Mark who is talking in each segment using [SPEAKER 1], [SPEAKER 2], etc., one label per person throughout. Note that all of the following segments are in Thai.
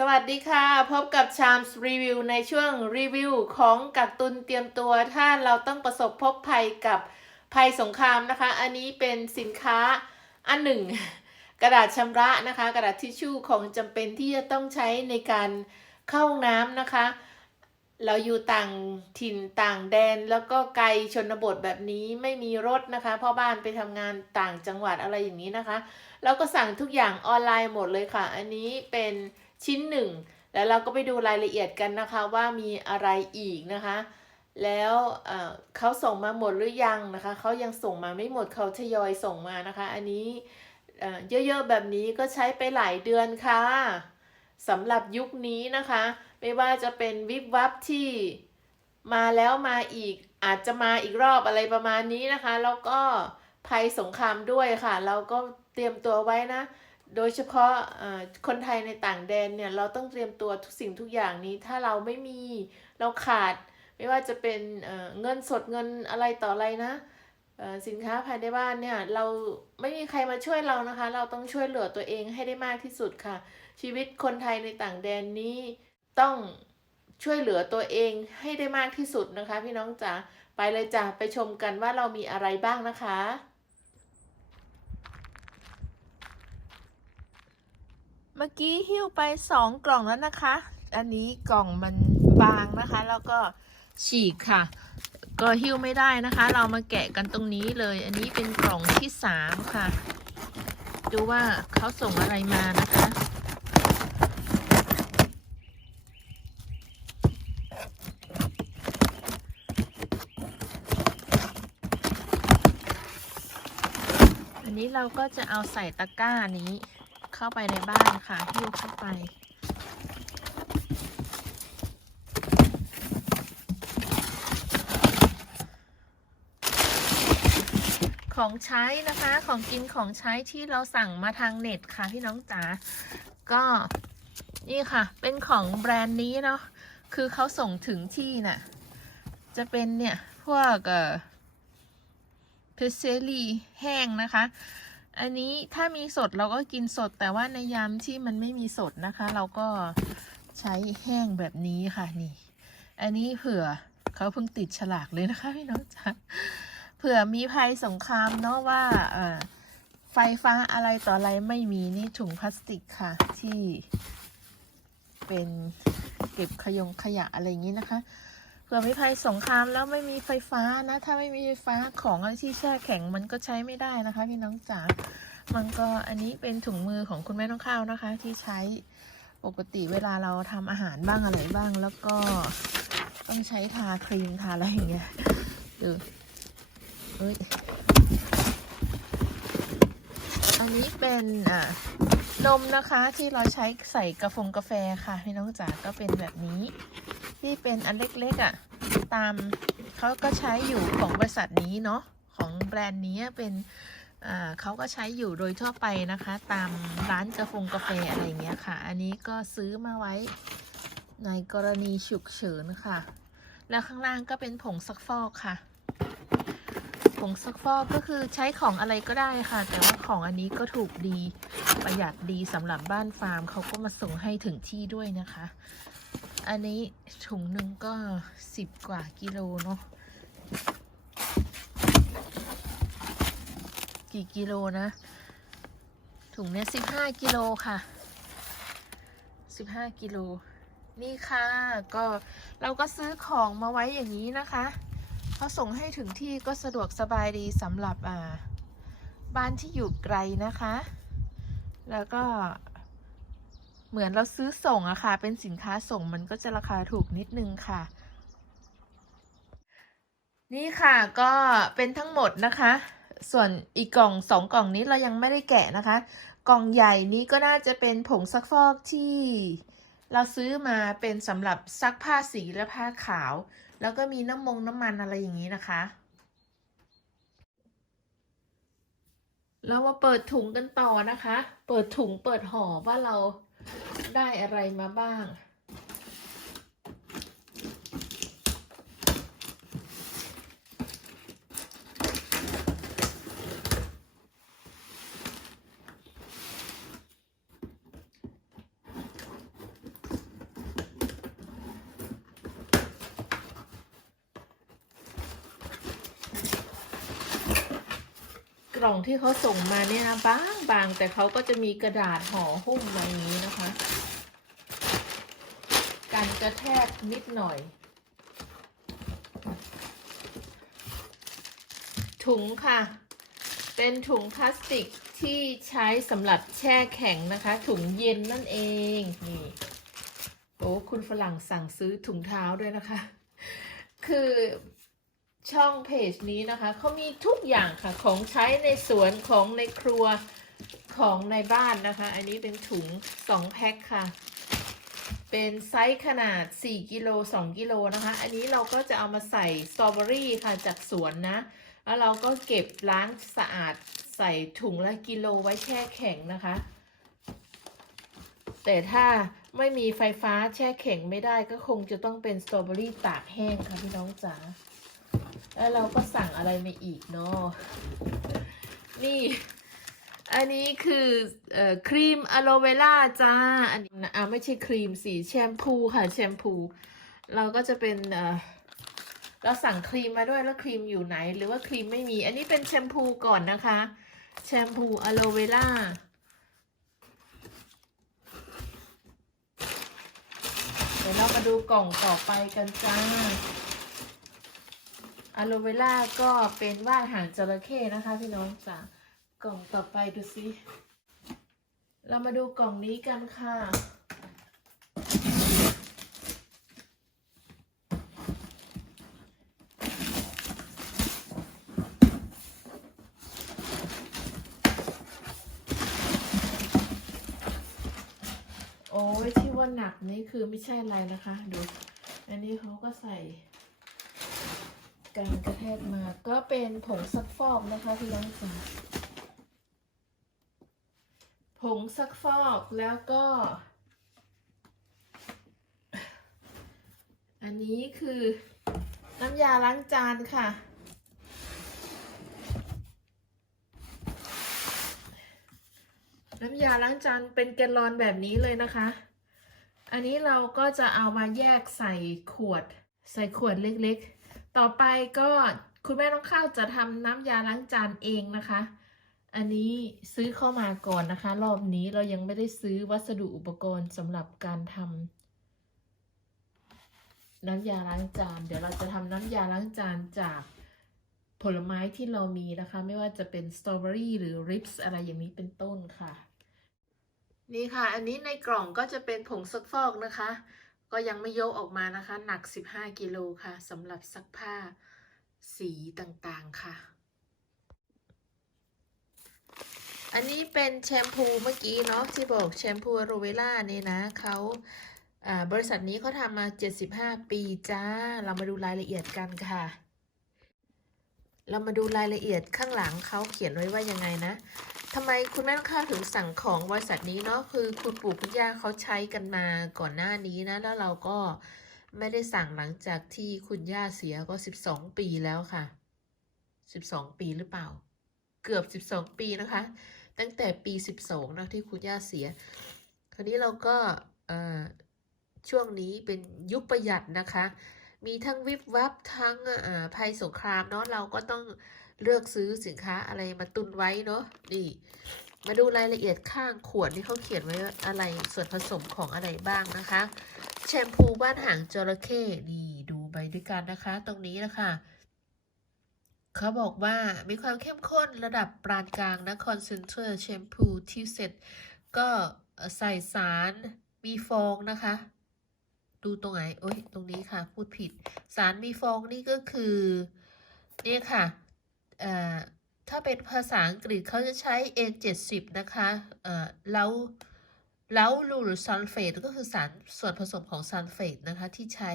[SPEAKER 1] สวัสดีค่ะ พบกับชามส์รีวิวในช่วงรีวิวของกักตุนเตรียมตัว ถ้าเราต้องประสบพบภัยกับภัยสงครามนะคะ อันนี้เป็นสินค้าอันหนึ่ง กระดาษชำระนะคะ กระดาษทิชชู่ของจำเป็นที่จะต้องใช้ในการเข้าน้ำนะคะ เราอยู่ต่างถิ่นต่างแดนแล้วก็ไกลชนบทแบบนี้ไม่มีรถนะคะพ่อบ้านไปทำงานต่างจังหวัดอะไรอย่างนี้นะคะ เราก็สั่งทุกอย่างออนไลน์หมดเลยค่ะ อันนี้เป็น ชิ้นหนึ่งแล้วเราก็ไปดูรายละเอียดกันนะคะว่ามีอะไรอีกนะคะ แล้วเออเขาส่งมาหมดหรือยังนะคะเขายังส่งมาไม่หมดเขาทยอยส่งมานะคะ อันนี้เออเยอะๆแบบนี้ก็ใช้ไปหลายเดือนค่ะสำหรับยุคนี้นะคะ ไม่ว่าจะเป็นวิบวับที่มาแล้วมาอีกอาจจะมาอีกรอบอะไรประมาณนี้นะคะ แล้วก็ภัยสงครามด้วยค่ะ เราก็เตรียมตัวไว้นะ โดยเฉพาะเอ่อคนไทยในต่างแดนเนี่ยเราต้องเตรียมตัวทุกสิ่งทุกอย่างนี้ ถ้าเราไม่มีเราขาด ไม่ว่าจะเป็นเอ่อเงินสดเงินอะไรต่ออะไรนะเอ่อสินค้าภายในบ้านเนี่ยเราไม่มีใครมาช่วยเรานะคะ เราต้องช่วยเหลือตัวเองให้ได้มากที่สุดค่ะ ชีวิตคนไทยในต่างแดนนี้ต้องช่วยเหลือตัวเองให้ได้มากที่สุดนะคะ พี่น้องจ๋าไปเลยจ้ะไปชมกันว่าเรามีอะไรบ้างนะคะ เมื่อกี้หิ้วไปสองกล่องแล้วนะคะ อันนี้กล่องมันบางนะคะ แล้วก็ฉีกค่ะ ก็หิ้วไม่ได้นะคะ เรามาแกะกันตรงนี้เลย อันนี้เป็นกล่องที่สามค่ะ ดูว่าเขาส่งอะไรมานะคะอันนี้เราก็จะเอาใส่ตะกร้านี้ เข้าไปในบ้านค่ะหิ้วเข้าไป ของใช้นะคะของกินของใช้ที่เราสั่งมาทางเน็ตค่ะพี่น้องจ๋าก็นี่ค่ะ เป็นของแบรนด์นี้เนาะคือเขาส่งถึงที่น่ะ จะเป็นเนี่ย พวกเอ่อเพเซรีแห้งนะคะ อันนี้ถ้ามีสดเราก็กินสด แต่ว่าในยามที่มันไม่มีสดนะคะ เราก็ใช้แห้งแบบนี้ค่ะนี่ อันนี้เผื่อเขาเพิ่งติดฉลากเลยนะคะพี่น้องจ๋าเผื่อมีภัยสงครามเนาะว่าไฟฟ้าอะไรต่ออะไรไม่มีนี่ถุงพลาสติกค่ะ ที่เป็นเก็บขยงขยะอะไรอย่างนี้นะคะ เผื่อมีภัยสงครามแล้วไม่มีไฟฟ้านะ ถ้าไม่มีไฟฟ้าของอที่แช่แข็งมันก็ใช้ไม่ได้นะคะ พี่น้องจ๋า มันก็อันนี้เป็นถุงมือของคุณแม่น้องข้าวนะคะ ที่ใช้ปกติเวลาเราทำอาหารบ้างอะไรบ้าง แล้วก็ต้องใช้ทาครีมทาอะไรอย่างเงี้ยดูเอ้ยอันนี้เป็นอ่านมนะคะที่เราใช้ใส่กาแฟงกาแฟค่ะพี่น้องจ๋าก็เป็นแบบนี้ ที่เป็นอันเล็กๆอะ่ะ ตามเขาก็ใช้อยู่ของบริษัทนี้เนาะของแบรนด์นี้เป็นอ่าเขาก็ใช้อยู่โดยทั่วไปนะคะ ตามร้านกาแฟกาแฟอะไรเงี้ยค่ะ อันนี้ก็ซื้อมาไว้ในกรณีฉุกเฉินค่ะ แล้วข้างล่างก็เป็นผงซักฟอกค่ะ ผงซักฟอกก็คือใช้ของอะไรก็ได้ค่ะ แต่ว่าของอันนี้ก็ถูกดีประหยัดดีสำหรับบ้านฟาร์มเขาก็มาส่งให้ถึงที่ด้วยนะคะ อันนี้ถุงหนึ่งก็สิบกว่ากิโลเนาะ กี่กิโลนะ ถุงเนี้ยสิบห้ากิโลค่ะสิบห้ากิโล นี่ค่ะ ก็เราก็ซื้อของมาไว้อย่างนี้นะคะเขาส่งให้ถึงที่ก็สะดวกสบายดีสำหรับอ่า บ้านที่อยู่ไกลนะคะ แล้วก็ เหมือนเราซื้อส่งอะค่ะ เป็นสินค้าส่งมันก็จะราคาถูกนิดนึงค่ะ นี่ค่ะก็เป็นทั้งหมดนะคะ ส่วนอีกกล่องสองกล่องนี้เรายังไม่ได้แกะนะคะ กล่องใหญ่นี้ก็น่าจะเป็นผงซักฟอกที่เราซื้อมาเป็นสำหรับซักผ้าสีและผ้าขาว แล้วก็มีน้ำมงน้ำมันอะไรอย่างนี้นะคะ เรามาเปิดถุงกันต่อนะคะ เปิดถุงเปิดห่อว่าเรา ได้อะไรมาบ้าง ล่ องที่เขาส่งมาเนี่ยนะบางบางแต่เขาก็จะมีกระดาษห่อหุ้มมาอย่างนี้นะคะ กันกระแทกนิดหน่อย ถุงค่ะ เป็นถุงพลาสติกที่ใช้สำหรับแช่แข็งนะคะ ถุงเย็นนั่นเองนี่โอ้คุณฝรั่งสั่งซื้อถุงเท้าด้วยนะคะ คือ ช่องเพจนี้นะคะเขามีทุกอย่างค่ะของใช้ในสวนของในครัวของในบ้านนะคะ อันนี้เป็นถุง2แพ็คค่ะ เป็นไซส์ขนาด 4กิโล2กิโลนะคะ อันนี้เราก็จะเอามาใส่สตรอเบอรี่ค่ะจากสวนนะ แล้วเราก็เก็บล้างสะอาดใส่ถุงละกิโลไว้แช่แข็งนะคะ แต่ถ้าไม่มีไฟฟ้าแช่แข็งไม่ได้ก็คงจะต้องเป็นสตรอเบอรี่ตากแห้งค่ะพี่น้องจ๋า แล้วเราก็สั่งอะไรมาอีกเนาะนี่ อันนี้คือเออครีมอะโลเวล่าจ้า อันนี้นะอ่าไม่ใช่ครีมสีแชมพูค่ะแชมพู เราก็จะเป็นเเราสั่งครีมมาด้วยแล้วครีมอยู่ไหน หรือว่าครีมไม่มี อันนี้เป็นแชมพูก่อนนะคะ แชมพูอะโลเวล่าเดี๋ยวเรามาดูกล่องต่อไปกันจ้า อะโลเวล่าก็เป็นว่านหางจระเข้นะคะ พี่น้องจ้ากล่องต่อไปดูสิเรามาดูกล่องนี้กันค่ะ โอ้ยที่ว่าหนักนี่คือไม่ใช่อะไรนะคะ ดู อันนี้เขาก็ใส่ การกระแทกมาก็เป็นผงซักฟอกนะคะพี่น้องจ๋าผงซักฟอกแล้วก็ อันนี้คือน้ำยาล้างจานค่ะ น้ำยาล้างจานเป็นแกลลอนแบบนี้เลยนะคะ อันนี้เราก็จะเอามาแยกใส่ขวด ใส่ขวดเล็กๆ ต่อไปก็คุณแม่น้องข้าวจะทำน้ำยาล้างจานเองนะคะ อันนี้ซื้อเข้ามาก่อนนะคะ รอบนี้เรายังไม่ได้ซื้อวัสดุอุปกรณ์สำหรับการทำน้ำยาล้างจาน เดี๋ยวเราจะทำน้ำยาล้างจานจากผลไม้ที่เรามีนะคะ ไม่ว่าจะเป็นสตรอเบอรี่หรือริปส์อะไรอย่างนี้เป็นต้นค่ะ นี่ค่ะ อันนี้ในกล่องก็จะเป็นผงซักฟอกนะคะ ก็ยังไม่ยกออกมานะคะ หนัก 15 กิโลค่ะสำหรับซักผ้าสีต่างๆค่ะ อันนี้เป็นแชมพูเมื่อกี้เนาะที่บอกแชมพูโรเวล่านี่นะเขาอ่าบริษัทนี้เขาทำมา 75 ปีจ้า เรามาดูรายละเอียดกันค่ะ เรามาดูรายละเอียดข้างหลังเขาเขียนไว้ว่ายังไงนะ ทำไมคุณแม่ต้องข้าถึงสั่งของบริษัทนี้เนาะคือคุณปู่คุณย่าเขาใช้กันมาก่อนหน้านี้นะ แล้วเราก็ไม่ได้สั่งหลังจากที่คุณย่าเสียก็12ปีแล้วค่ะ12ปีหรือเปล่า เกือบ12ปีนะคะ ตั้งแต่ปี12นะที่คุณย่าเสีย คราวนี้เราก็เอ่อช่วงนี้เป็นยุคประหยัดนะคะ มีทั้งวิบวับทั้งอ่อภัยสงครามเนาะเราก็ต้อง เลือกซื้อสินค้าอะไรมาตุนไว้เนาะนี่มาดูรายละเอียดข้างขวดนี่เขาเขียนไว้อะไรส่วนผสมของอะไรบ้างนะคะ แชมพูบ้านหางจระเข้นี่ดูไปด้วยกันนะคะ ตรงนี้นะคะเขาบอกว่ามีความเข้มข้นระดับปานกลางนะคอนเซนเทรตแชมพูที่เสร็จก็ใส่สารมีฟองนะคะ ดูตรงไหนโอ้ยตรงนี้ค่ะ พูดผิด สารมีฟองนี่ก็คือ นี่ค่ะ ถ้าเป็นภาษาอังกฤษเขาจะใช้ N70 นะคะแล้วแล้วลูหรือซัลเฟตก็คือสารส่วนผสมของซัลเฟตนะคะที่ใช้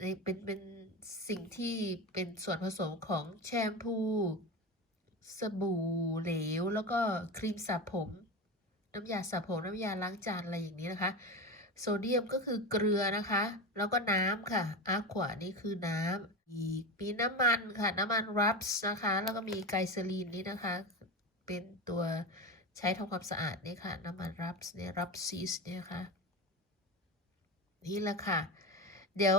[SPEAKER 1] ในเป็นเป็นสิ่งที่เป็นส่วนผสมของแชมพู สบู่เหลว แล้วก็ครีมสระผม น้ำยาสระผม น้ำยาล้างจานอะไรอย่างนี้นะคะ โซเดียมก็คือเกลือนะคะ แล้วก็น้ำค่ะอาขวานี่คือน้ำอีกมีน้ำมันค่ะ น้ำมันรับส์นะคะ แล้วก็มีไกลเซอรีนนี่นะคะ เป็นตัวใช้ทำความสะอาดนี่ค่ะ น้ำมันรับส์เนี่ยรับซีสเนี่ยค่ะ นี่แหละค่ะ เดี๋ยว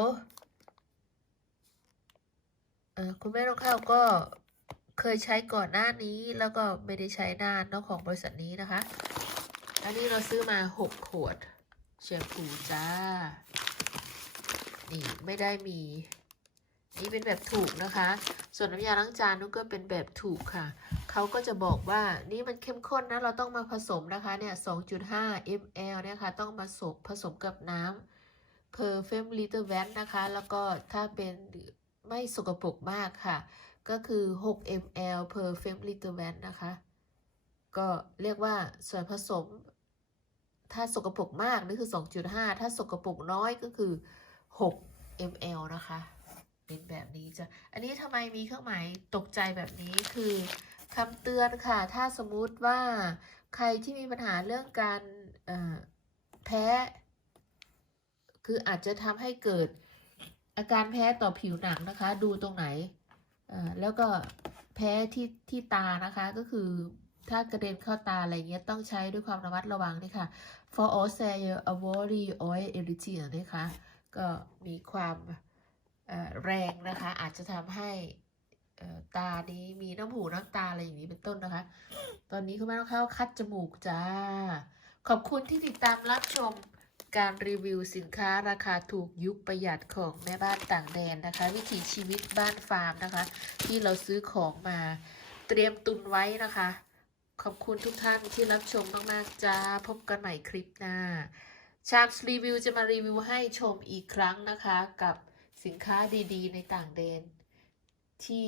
[SPEAKER 1] คุณแม่น้องข้าวก็เคยใช้ก่อนหน้านี้แล้วก็ไม่ได้ใช้นานเนาะของบริษัทนี้นะคะ อันนี้เราซื้อมา 6 ขวด แชมพูจ้า นี่ไม่ได้มี นี่เป็นแบบถูกนะคะ ส่วนน้ำยาล้างจานนุกก็เป็นแบบถูกค่ะ เขาก็จะบอกว่านี่มันเข้มข้นนะ เราต้องมาผสมนะคะเนี่ย 2.5 ml เนี่ยค่ะต้องมาผสมผสมกับน้ำ per fem liter v a t นะคะ แล้วก็ถ้าเป็นไม่สกปรกมากค่ะ ก็คือ 6 ml per fem liter v a t นะคะ ก็เรียกว่าส่วนผสม ถ้าสกปรกมากนี่คือ 2.5 ถ้าสกปรกน้อยก็คือ 6 ml นะคะเป็นแบบนี้จ้ะ อันนี้ทำไมมีเครื่องหมายตกใจแบบนี้คือคำเตือนค่ะ ถ้าสมมุติว่าใครที่มีปัญหาเรื่องการแพ้ คืออาจจะทำให้เกิดอาการแพ้ต่อผิวหนังนะคะ ดูตรงไหน แล้วก็แพ้ที่ที่ตานะคะก็คือ ถ้ากระเด็นเข้าตาอะไรเงี้ยต้องใช้ด้วยความระมัดระวังนี่ค่ะ for all s a y a v o r y oil allergy นะคะก็มีความแรงนะคะ อาจจะทำให้ตานี้มีน้ำหูน้ำตาอะไรอย่างนี้เป็นต้นนะคะ ตอนนี้คุณแม่ต้องเข้าคัดจมูกจ้า ขอบคุณที่ติดตามรับชมการรีวิวสินค้าราคาถูกยุคประหยัดของแม่บ้านต่างแดนนะคะ วิถีชีวิตบ้านฟาร์มนะคะ ที่เราซื้อของมาเตรียมตุนไว้นะคะ ขอบคุณทุกท่านที่รับชมมาก ๆ จ้า พบกันใหม่คลิปหน้า ชามส์รีวิวจะมารีวิวให้ชมอีกครั้งนะคะ กับสินค้าดีๆ ในต่างแดน ที่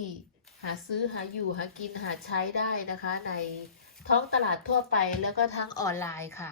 [SPEAKER 1] หาซื้อหาอยู่หากินหาใช้ได้นะคะ ในท้องตลาดทั่วไปแล้วก็ทั้งออนไลน์ค่ะ